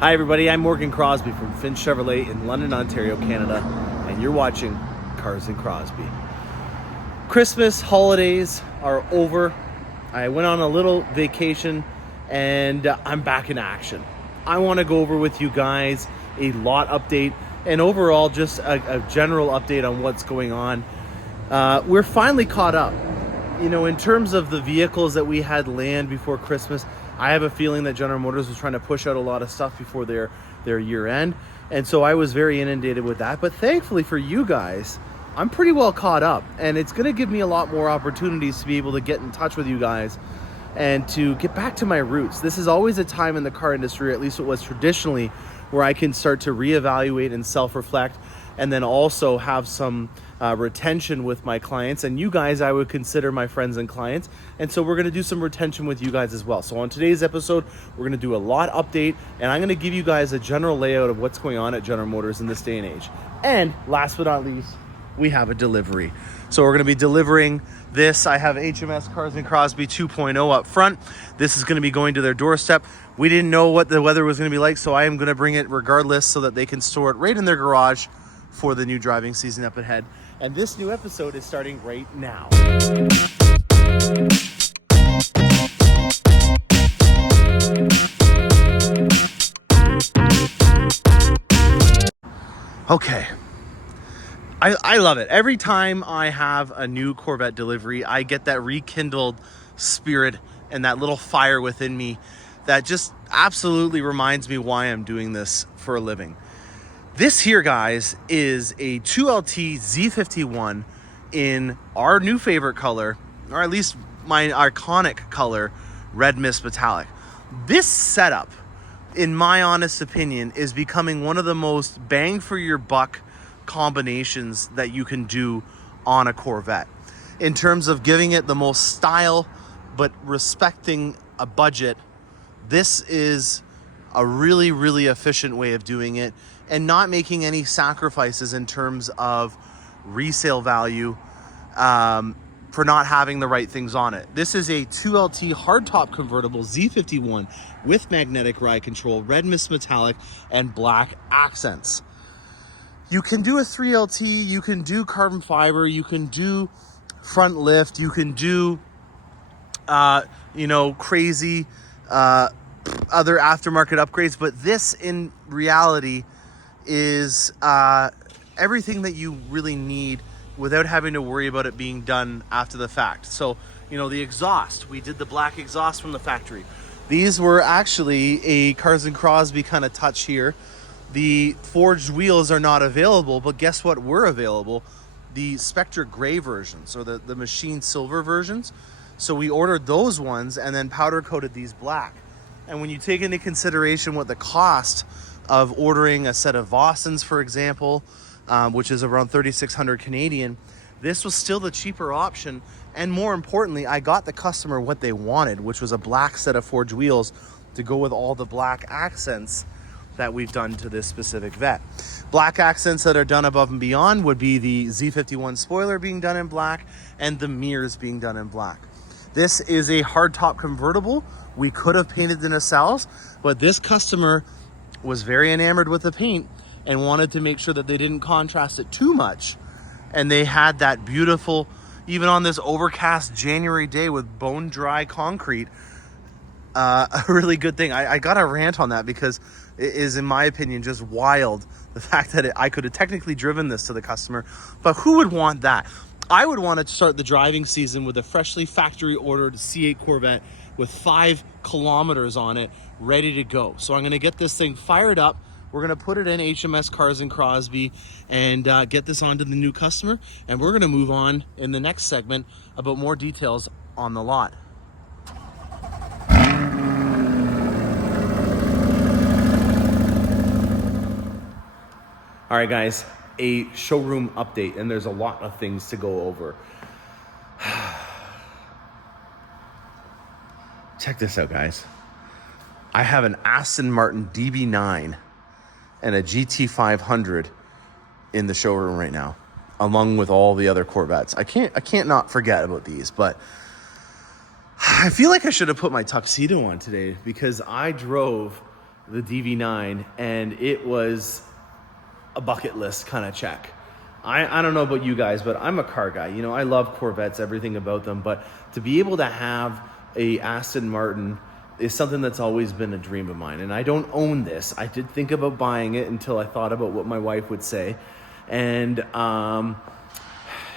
Hi everybody, I'm Morgan Crosbie from Finch Chevrolet in London, Ontario, Canada, and you're watching Cars and Crosbie. Christmas holidays are over. I went on a little vacation and I'm back in action. I want to go over with you guys a lot update and overall just a general update on what's going on. We're finally caught up. You know, in terms of the vehicles that we had land before Christmas, I have a feeling that General Motors was trying to push out a lot of stuff before their year end. And so I was very inundated with that. But thankfully for you guys, I'm pretty well caught up. And it's going to give me a lot more opportunities to be able to get in touch with you guys and to get back to my roots. This is always a time in the car industry, or at least it was traditionally, where I can start to reevaluate and self-reflect, and then also have some retention with my clients. And you guys, I would consider my friends and clients. And so we're going to do some retention with you guys as well. So on today's episode, we're going to do a lot update, and I'm going to give you guys a general layout of what's going on at General Motors in this day and age. And last but not least, we have a delivery. So we're going to be delivering this. I have HMS Cars and Crosbie 2.0 up front. This is going to be going to their doorstep. We didn't know what the weather was going to be like, so I am going to bring it regardless so that they can store it right in their garage for the new driving season up ahead. And this new episode is starting right now. Okay. I love it. Every time I have a new Corvette delivery, I get that rekindled spirit and that little fire within me that just absolutely reminds me why I'm doing this for a living. This here, guys, is a 2LT Z51 in our new favorite color, or at least my iconic color, Red Mist Metallic. This setup, in my honest opinion, is becoming one of the most bang for your buck combinations that you can do on a Corvette in terms of giving it the most style but respecting a budget. This is a really, really efficient way of doing it and not making any sacrifices in terms of resale value for not having the right things on it. This is a 2LT hardtop convertible Z51 with magnetic ride control, red mist metallic, and black accents. You can do a 3LT, you can do carbon fiber, you can do front lift, you can do, crazy other aftermarket upgrades, but this in reality is everything that you really need without having to worry about it being done after the fact. So, the exhaust, we did the black exhaust from the factory. These were actually a Cars and Crosbie kind of touch here. The forged wheels are not available, but guess what were available? The Spectre Gray versions, or the machine silver versions. So we ordered those ones and then powder coated these black. And when you take into consideration what the cost of ordering a set of Vossens, for example, which is around 3,600 Canadian, this was still the cheaper option. And more importantly, I got the customer what they wanted, which was a black set of forged wheels to go with all the black accents that we've done to this specific vet. Black accents that are done above and beyond would be the Z51 spoiler being done in black and the mirrors being done in black. This is a hardtop convertible. We could have painted the nacelles, but this customer was very enamored with the paint and wanted to make sure that they didn't contrast it too much. And they had that beautiful, even on this overcast January day with bone dry concrete, a really good thing. I got a rant on that because it is, in my opinion, just wild. The fact that I could have technically driven this to the customer, but who would want that? I would want to start the driving season with a freshly factory ordered C8 Corvette with 5 kilometers on it, ready to go. So I'm going to get this thing fired up. We're going to put it in HMS Cars and Crosbie and get this onto the new customer. And we're going to move on in the next segment about more details on the lot. All right, guys, a showroom update, and there's a lot of things to go over. Check this out, guys. I have an Aston Martin DB9 and a GT500 in the showroom right now, along with all the other Corvettes. I can't not forget about these, but I feel like I should have put my tuxedo on today because I drove the DV9, and it was a bucket list kind of check. I don't know about you guys, but I'm a car guy. You know, I love Corvettes, everything about them, but to be able to have a Aston Martin is something that's always been a dream of mine. And I don't own this. I did think about buying it until I thought about what my wife would say. And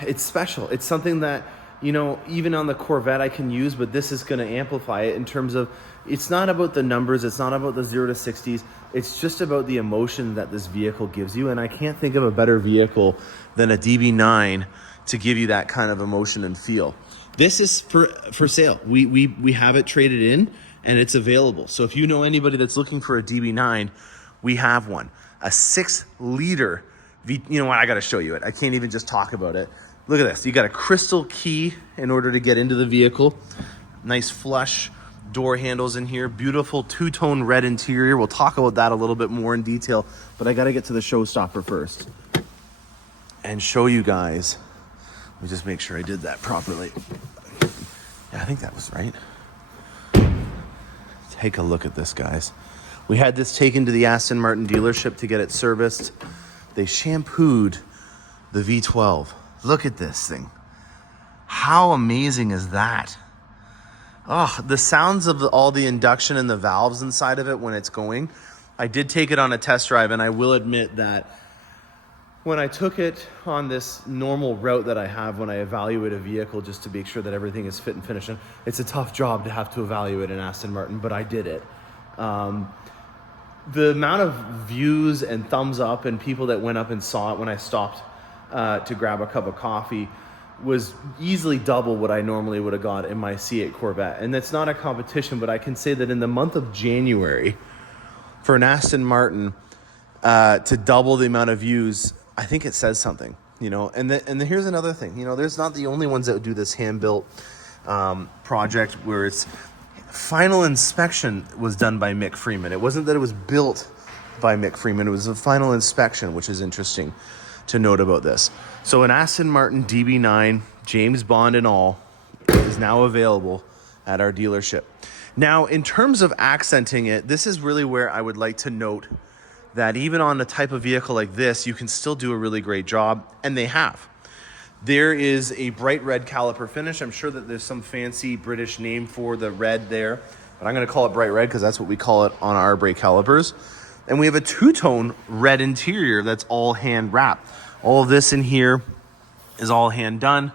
it's special. It's something that, you know, even on the Corvette I can use, but this is going to amplify it in terms of, it's not about the numbers, it's not about the 0 to 60s, it's just about the emotion that this vehicle gives you. And I can't think of a better vehicle than a DB9 to give you that kind of emotion and feel. This is for sale. We have it traded in and it's available. So if you know anybody that's looking for a DB9, we have one. A 6-liter V. You know what? I got to show you it. I can't even just talk about it. Look at this. You got a crystal key in order to get into the vehicle. Nice flush door handles in here. Beautiful two-tone red interior. We'll talk about that a little bit more in detail, but I got to get to the showstopper first and show you guys. Let me just make sure I did that properly. Yeah, I think that was right. Take a look at this, guys. We had this taken to the Aston Martin dealership to get it serviced. They shampooed the V12. Look at this thing. How amazing is that? Oh, the sounds of all the induction and the valves inside of it when it's going. I did take it on a test drive, and I will admit that when I took it on this normal route that I have when I evaluate a vehicle just to make sure that everything is fit and finished, and it's a tough job to have to evaluate an Aston Martin, but I did it. The amount of views and thumbs up and people that went up and saw it when I stopped to grab a cup of coffee was easily double what I normally would have got in my C8 Corvette. And that's not a competition, but I can say that in the month of January, for an Aston Martin to double the amount of views, I think it says something, you know. And here's another thing, you know, there's not the only ones that would do this hand-built project where it's final inspection was done by Mick Freeman. It wasn't that it was built by Mick Freeman, it was a final inspection, which is interesting to note about this. So an Aston Martin DB9, James Bond and all, is now available at our dealership. Now, in terms of accenting it, this is really where I would like to note that even on a type of vehicle like this, you can still do a really great job, and they have. There is a bright red caliper finish. I'm sure that there's some fancy British name for the red there, but I'm going to call it bright red because that's what we call it on our brake calipers. And we have a two-tone red interior that's all hand wrapped. All of this in here is all hand done.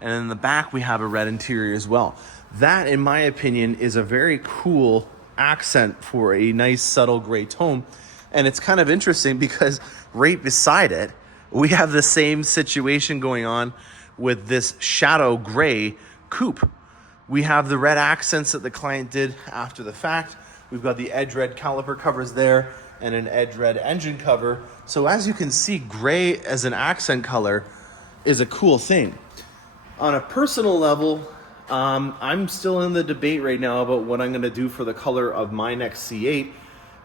And in the back, we have a red interior as well. That, in my opinion, is a very cool accent for a nice subtle gray tone. And it's kind of interesting because right beside it, we have the same situation going on with this shadow gray coupe. We have the red accents that the client did after the fact. We've got the edge red caliper covers there and an edge red engine cover. So as you can see, gray as an accent color is a cool thing. On a personal level, I'm still in the debate right now about what I'm going to do for the color of my next C8.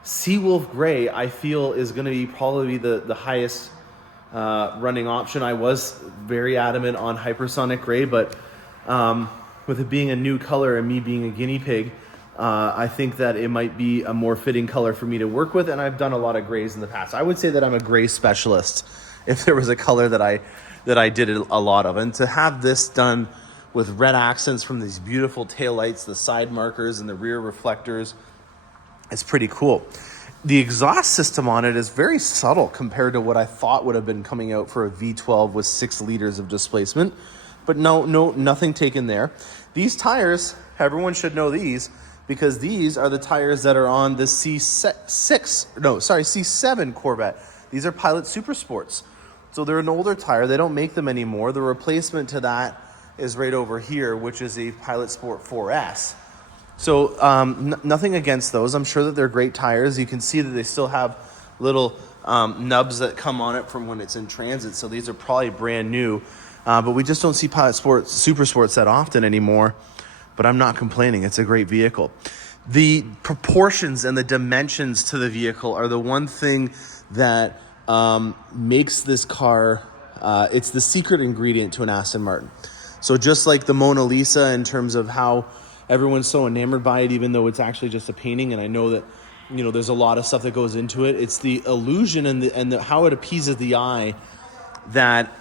Seawolf Gray, I feel, is going to be probably the highest running option. I was very adamant on Hypersonic Gray, but with it being a new color and me being a guinea pig, I think that it might be a more fitting color for me to work with, and I've done a lot of grays in the past. I would say that I'm a gray specialist if there was a color that I did a lot of. And to have this done with red accents from these beautiful taillights, the side markers, and the rear reflectors, it's pretty cool. The exhaust system on it is very subtle compared to what I thought would have been coming out for a V12 with 6 liters of displacement. But no, nothing taken there. These tires, everyone should know these, because these are the tires that are on the C7 Corvette. These are Pilot Super Sports. So they're an older tire. They don't make them anymore. The replacement to that is right over here, which is a Pilot Sport 4S. So nothing against those. I'm sure that they're great tires. You can see that they still have little nubs that come on it from when it's in transit. So these are probably brand new. But we just don't see Pilot Sports, Super Sports that often anymore. But I'm not complaining. It's a great vehicle. The proportions and the dimensions to the vehicle are the one thing that makes this car, it's the secret ingredient to an Aston Martin. So just like the Mona Lisa in terms of how everyone's so enamored by it, even though it's actually just a painting, and I know that you know, there's a lot of stuff that goes into it. It's the illusion and how it appeases the eye that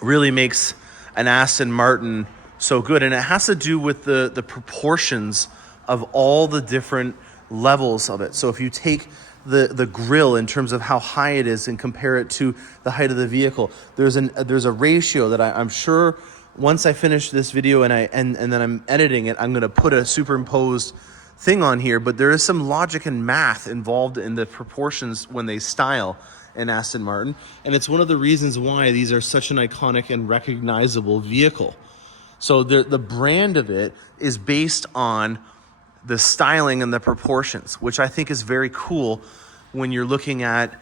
really makes an Aston Martin so good. And it has to do with the proportions of all the different levels of it. So if you take the grille in terms of how high it is and compare it to the height of the vehicle, there's a ratio that I'm sure once I finish this video and then I'm editing it, I'm going to put a superimposed thing on here, but there is some logic and math involved in the proportions when they style an Aston Martin, and it's one of the reasons why these are such an iconic and recognizable vehicle. So the brand of it is based on the styling and the proportions, which I think is very cool when you're looking at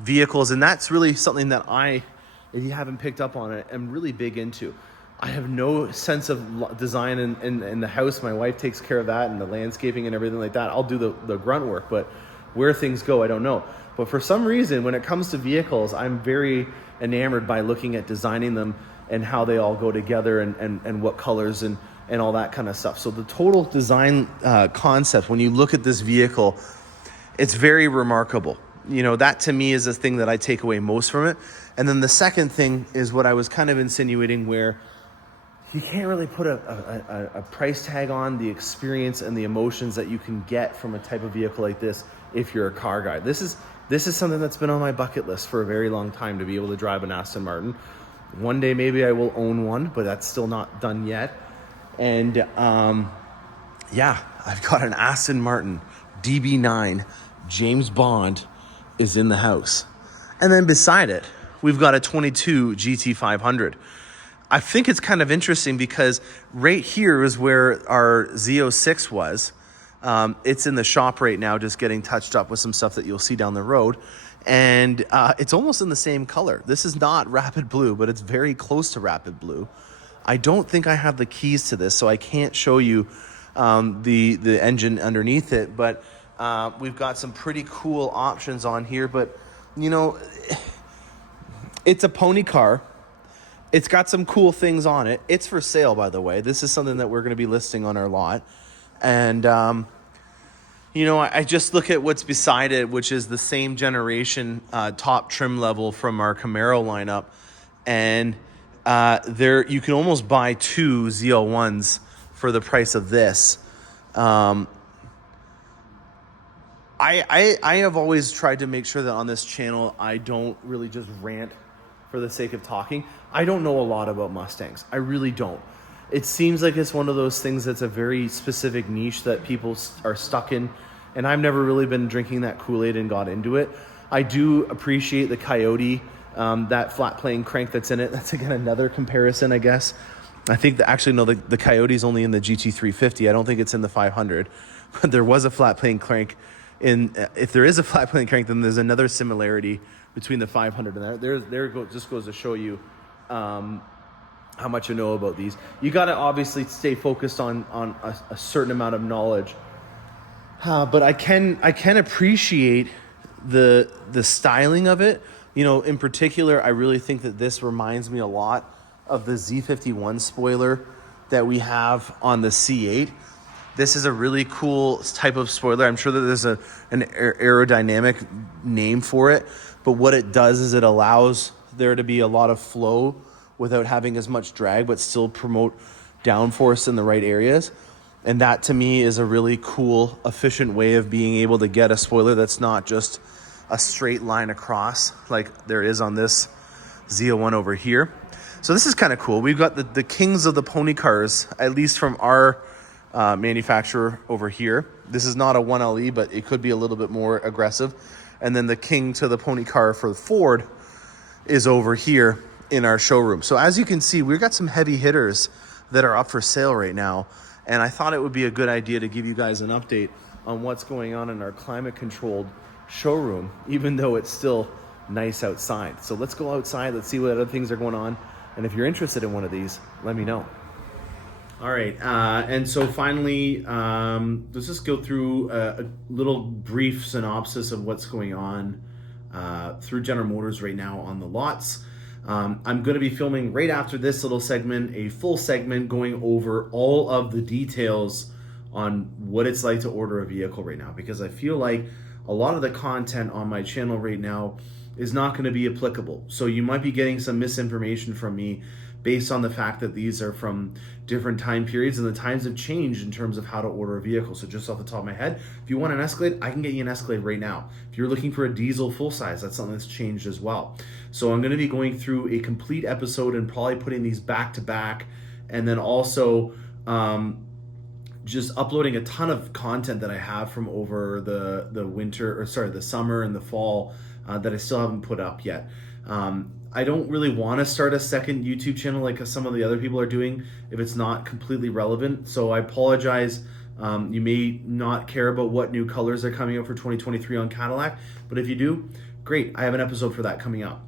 vehicles, and that's really something that I, if you haven't picked up on it, am really big into. I have no sense of design in the house. My wife takes care of that and the landscaping and everything like that. I'll do the grunt work, but where things go, I don't know. But for some reason, when it comes to vehicles, I'm very enamored by looking at designing them and how they all go together and what colors and all that kind of stuff. So the total design concept, when you look at this vehicle, it's very remarkable. You know, that to me is the thing that I take away most from it. And then the second thing is what I was kind of insinuating, where you can't really put a price tag on the experience and the emotions that you can get from a type of vehicle like this if you're a car guy. This is something that's been on my bucket list for a very long time, to be able to drive an Aston Martin. One day maybe I will own one, but that's still not done yet. And yeah, I've got an Aston Martin DB9. James Bond is in the house. And then beside it, we've got a 22 GT500. I think it's kind of interesting because right here is where our Z06 was. It's in the shop right now, just getting touched up with some stuff that you'll see down the road. And it's almost in the same color. This is not rapid blue, but it's very close to rapid blue. I don't think I have the keys to this, so I can't show you the engine underneath it. But we've got some pretty cool options on here. But, you know, it's a pony car. It's got some cool things on it. It's for sale, by the way. This is something that we're going to be listing on our lot. And, you know, I just look at what's beside it, which is the same generation top trim level from our Camaro lineup. And there you can almost buy two ZL1s for the price of this. I have always tried to make sure that on this channel I don't really just rant for the sake of talking. I don't know a lot about Mustangs. I really don't. It seems like it's one of those things that's a very specific niche that people are stuck in, and I've never really been drinking that Kool-Aid and got into it. I do appreciate the Coyote, that flat plane crank that's in it. That's, again, another comparison, I guess. I think that actually, no, the Coyote's only in the GT350. I don't think it's in the 500, but there was a flat plane crank. If there is a flat plane crank, then there's another similarity between the 500 and just goes to show you how much you know about these. You got to obviously stay focused on a certain amount of knowledge, but I can appreciate the styling of it. You know, in particular, I really think that this reminds me a lot of the Z51 spoiler that we have on the C8. This is a really cool type of spoiler. I'm sure that there's an aerodynamic name for it, but what it does is it allows there to be a lot of flow without having as much drag, but still promote downforce in the right areas. And that, to me, is a really cool, efficient way of being able to get a spoiler that's not just a straight line across like there is on this Z01 over here. So this is kind of cool. We've got the kings of the pony cars, at least from our manufacturer over here. This is not a 1LE, but it could be a little bit more aggressive. And then the king to the pony car for Ford is over here in our showroom. So as you can see, we've got some heavy hitters that are up for sale right now. And I thought it would be a good idea to give you guys an update on what's going on in our climate controlled showroom, even though it's still nice outside. So let's go outside. Let's see what other things are going on. And if you're interested in one of these, let me know. All right, and so finally, let's just go through a little brief synopsis of what's going on through General Motors right now on the lots. I'm going to be filming right after this little segment, a full segment going over all of the details on what it's like to order a vehicle right now, because I feel like a lot of the content on my channel right now is not going to be applicable. So you might be getting some misinformation from me based on the fact that these are from different time periods, and the times have changed in terms of how to order a vehicle. So just off the top of my head, if you want an Escalade, I can get you an Escalade right now. If you're looking for a diesel full size, that's something that's changed as well. So I'm going to be going through a complete episode and probably putting these back to back, and then also just uploading a ton of content that I have from over the summer and the fall that I still haven't put up yet. I don't really want to start a second YouTube channel like some of the other people are doing if it's not completely relevant. So I apologize. You may not care about what new colors are coming out for 2023 on Cadillac, but if you do, great. I have an episode for that coming up.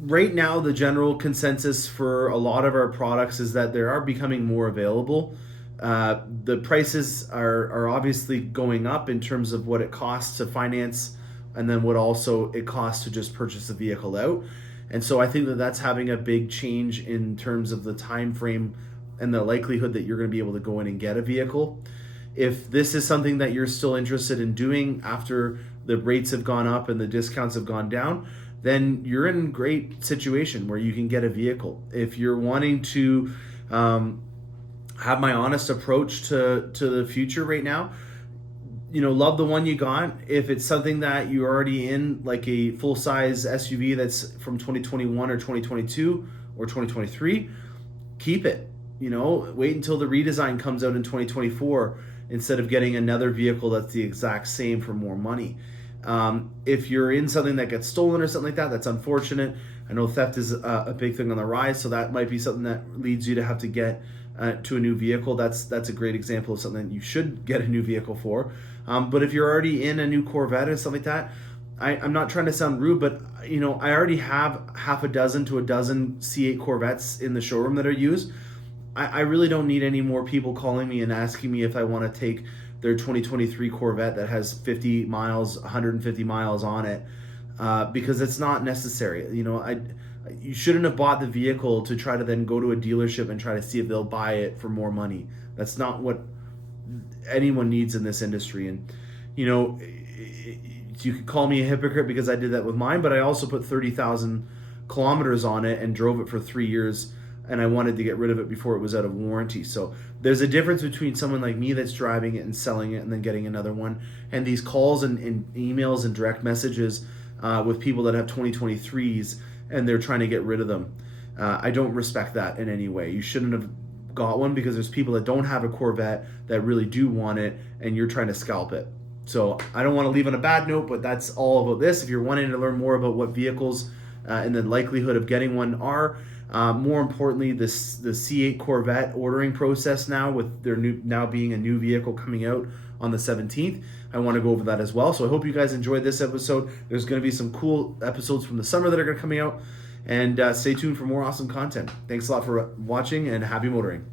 Right now, the general consensus for a lot of our products is that they are becoming more available. The prices are obviously going up in terms of what it costs to finance, and then what also it costs to just purchase the vehicle out. And so I think that that's having a big change in terms of the time frame and the likelihood that you're going to be able to go in and get a vehicle. If this is something that you're still interested in doing after the rates have gone up and the discounts have gone down, then you're in a great situation where you can get a vehicle. If you're wanting to have my honest approach to the future right now, love the one you got. If it's something that you're already in, like a full-size SUV that's from 2021 or 2022 or 2023, keep it. Wait until the redesign comes out in 2024 instead of getting another vehicle that's the exact same for more money. If you're in something that gets stolen or something like that, that's unfortunate. I know theft is a big thing on the rise, so that might be something that leads you to have to get to a new vehicle. That's a great example of something that you should get a new vehicle for. But if you're already in a new Corvette and stuff like that, I'm not trying to sound rude, but I already have half a dozen to a dozen C8 Corvettes in the showroom that are used. I really don't need any more people calling me and asking me if I want to take their 2023 Corvette that has 50 miles, 150 miles on it, because it's not necessary. You shouldn't have bought the vehicle to try to then go to a dealership and try to see if they'll buy it for more money. That's not what anyone needs in this industry. And you could call me a hypocrite because I did that with mine, but I also put 30,000 kilometers on it and drove it for 3 years, and I wanted to get rid of it before it was out of warranty. So there's a difference between someone like me that's driving it and selling it and then getting another one, and these calls and emails and direct messages with people that have 2023s and they're trying to get rid of them. I don't respect that in any way. You shouldn't have got one because there's people that don't have a Corvette that really do want it, and you're trying to scalp it. So I don't want to leave on a bad note, but that's all about this. If you're wanting to learn more about what vehicles and the likelihood of getting one are, more importantly, the C8 Corvette ordering process now, with their now being a new vehicle coming out on the 17th, I want to go over that as well. So I hope you guys enjoyed this episode. There's going to be some cool episodes from the summer that are going to be coming out, and stay tuned for more awesome content. Thanks a lot for watching, and happy motoring.